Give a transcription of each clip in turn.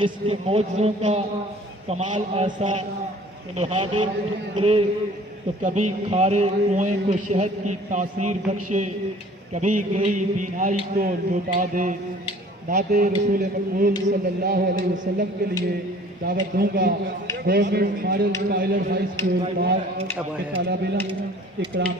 इसके मौजों का कमाल ऐसा कि लोहाबे गिरे तो कभी खारे कुएं को शहद की तासीर बख्शे, कभी गई बीनाई को लौटा दे। नाते रसूल मकबूल सल्लल्लाहु अलैहि वसल्लम के लिए दावत दूंगा। Government model pilot high school बाग के तालिब इल्म इकराम।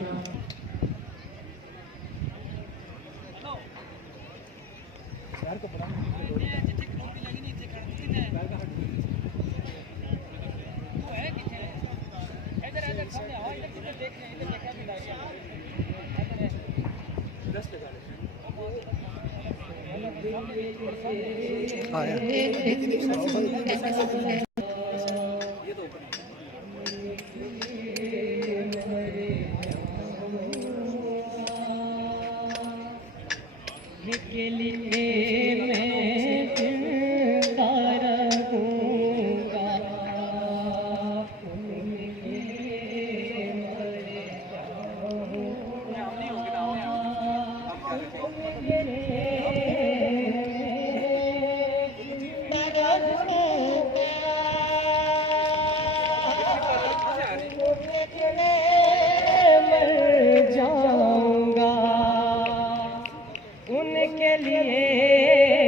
उनके लिए